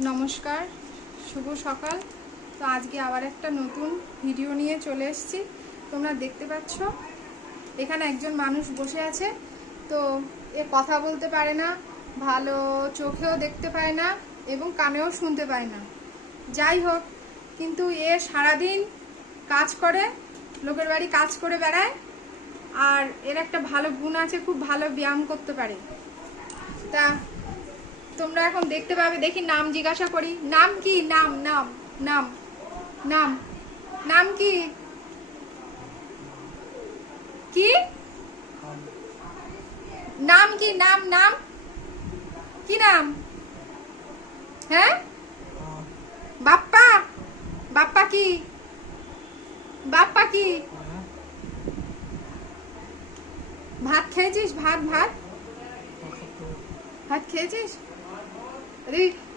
নমস্কার, শুভ সকাল। তো আজকে আবার একটা নতুন ভিডিও নিয়ে চলে এসেছি। তোমরা দেখতে পাচ্ছ এখানে একজন মানুষ বসে আছে। তো এ কথা বলতে পারে না, ভালো চোখেও দেখতে পায় না এবং কানেও শুনতে পায় না। যাই হোক, কিন্তু এ সারাদিন কাজ করে, লোকের বাড়ি কাজ করে বেড়ায়। আর এর একটা ভালো গুণ আছে, খুব ভালো ব্যায়াম করতে পারে। তা তোমরা এখন দেখতে পাবে। দেখি নাম জিজ্ঞাসা করি। নাম কি? নাম নাম নাম নাম নাম কি? কি নাম? কি নাম? নাম কি নাম? হ্যাঁ, বাপ্পা। বাপ্পা কি? বাপ্পা কি? ভাত খেয়েছিস? ভাত ভাত ভাত খেয়েছিস?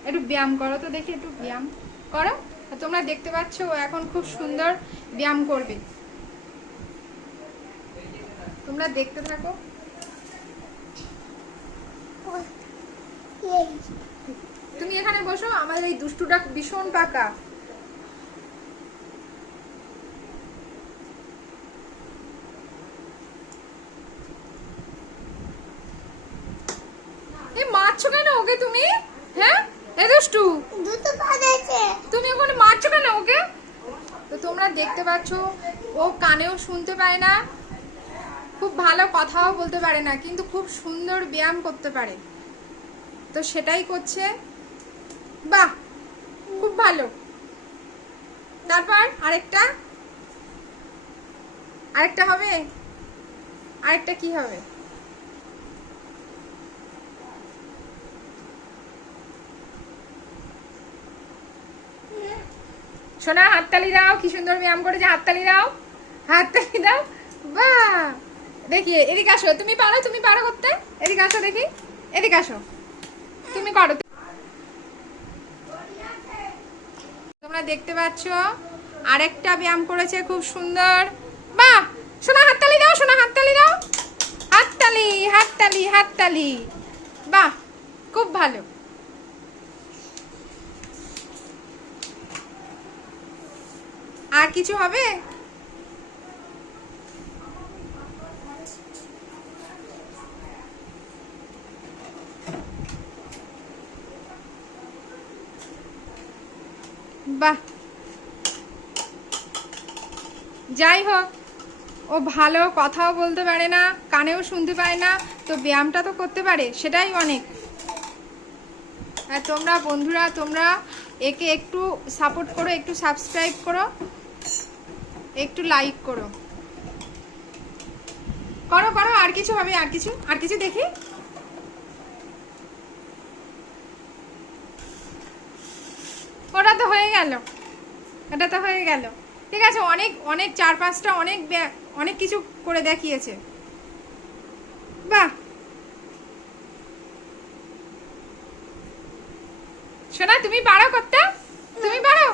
একটু ব্যায়াম করো তো দেখি, একটু ব্যায়াম করো। তোমরা দেখতে পাচ্ছ ও এখন খুব সুন্দর ব্যায়াম করবে। তোমরা দেখতে থাকো। তুমি এখানে বসো, আমাদের এই দুষ্টুটা ভীষণ পাকা। মারছো কেন ওকে তুমি? হ্যাঁ, এ দুষ্টু, তুমি ওখানে মারছো কেন ওকে? তো তোমরা দেখতে পাচ্ছ ও কানেও শুনতে পায় না, খুব ভালো কথাও বলতে পারে না, কিন্তু খুব সুন্দর ব্যায়াম করতে পারে। তো সেটাই করছে। বাহ, খুব ভালো। তারপর আরেকটা আরেকটা হবে। আরেকটা কি হবে? সোনা, হাততালি দাও। কি সুন্দর ব্যায়াম করেছে, হাততালি দাও, হাততালি দাও। বাহ, দেখি এদিকে আসো। তুমি পারো, তুমি পারো করতে। এদিকে আসো দেখি, এদিকে আসো, তুমি করো। তোমরা দেখতে পাচ্ছ আরেকটা ব্যায়াম করেছে, খুব সুন্দর। বাহ, সোনা হাততালি দাও, সোনা হাততালি দাও, হাততালি হাততালি হাততালি। বাহ, খুব ভালো। আর কিছু হবে? বাহ, যাই হোক, ও ভালো কথাও বলতে পারে না, কানেও শুনতে পায় না, তো ব্যায়ামটা তো করতে পারে, সেটাই অনেক। আর তোমরা বন্ধুরা, তোমরা একে একটু সাপোর্ট করো, একটু সাবস্ক্রাইব করো, একটু লাইক করো, করো করো। আর কিছু হবে? আর কিছু? আর কিছু দেখি। ওটা তো হয়ে গেল, এটা তো হয়ে গেল। ঠিক আছে, অনেক অনেক 4-5টা অনেক অনেক কিছু করে দেখিয়েছে। বাহ, সোনা তুমি পারো করতে, তুমি পারো।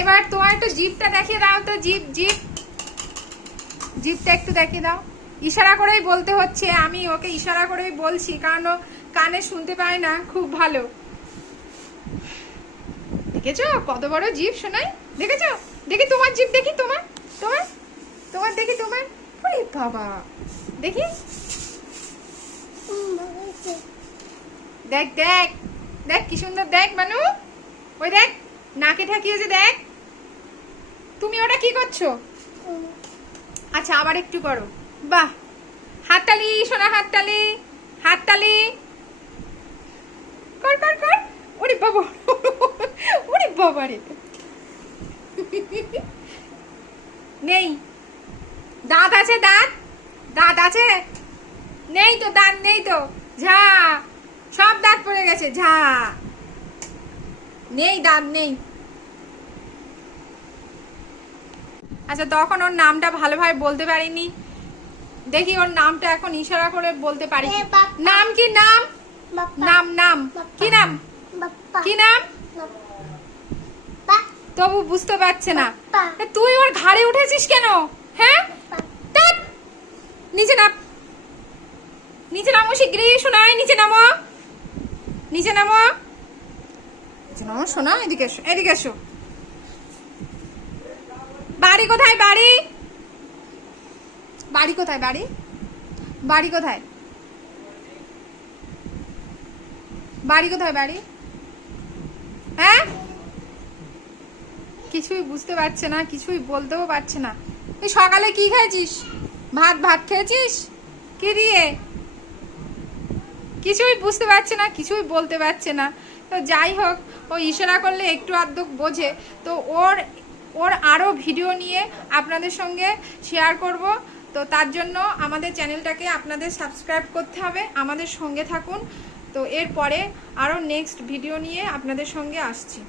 এবার তোমার একটু জিভটা দেখিয়ে দাও তো। জিভ জিভ জিভটা একটু দেখিয়ে দাও। ইশারা করেই বলতে হচ্ছে, আমি ওকে ইশারা করেই বলছি, কারণ ও কানে শুনতে পায় না। খুব ভালো। দেখেছো কত বড় জিভ শোনাই? দেখেছো? দেখি তোমার জিভ, দেখি তোমার, তোমার তোমার দেখি তোমার। ওরে বাবা, দেখি। দেখ দেখ দেখ কি সুন্দর, দেখ মানু, ওই দেখ নাকে ঠাকিয়েছে, দেখ। তুমি ওটা কি করছো? আচ্ছা, আবার একটু করো। বাহ, হাততালি সোনা, হাততালি হাততালি, কর কর কর। ওরে বাবা, ওরে বাবা রে। নেই দাঁত আছে? দাঁত দাঁত আছে? নেই তো, দাঁত নেই তো। ঝা, সব দাঁত পড়ে গেছে। ঝা, নেই, দাঁত নেই। আচ্ছা, তখন ওর নামটা ভালোভাবে বলতে পারিনি। দেখি ওর নামটা এখন ইশারা করে বলতে পারি। নাম কি? নাম নাম নাম কি? নাম কি? নাম তবু বুঝতে পারছে না। তুই ওর ঘাড়ে উঠেছিস কেন? হ্যাঁ, নিচে নাম, নিচে নামো শিগগিরই। শোনায়, নিচে নামো। নিচে নামো, নিচে নামো শোনা, এদিকে এসো, এদিকে এসো। বাড়ি কোথায়? বাড়ি বাড়ি কোথায়? বাড়ি বাড়ি কোথায়? বাড়ি কোথায়? বাড়ি হ্যাঁ, কিছুই বুঝতে পারছে না, কিছুই বলতেও পারছে না। তুই সকালে কি খেয়েছিস? ভাত ভাত খেয়েছিস কি দিয়ে? কিছুই বুঝতে পারছে না, কিছুই বলতে পারছে না। তো যাই হোক, ও ইশারা করলে একটু আধটু বোঝে। তো ওর ওর আরও ভিডিও নিয়ে আপনাদের সঙ্গে শেয়ার করব। তো তার জন্য আমাদের চ্যানেলটাকে আপনাদের সাবস্ক্রাইব করতে হবে, আমাদের সঙ্গে থাকুন। তো এরপরে আরও নেক্সট ভিডিও নিয়ে আপনাদের সঙ্গে আসছি।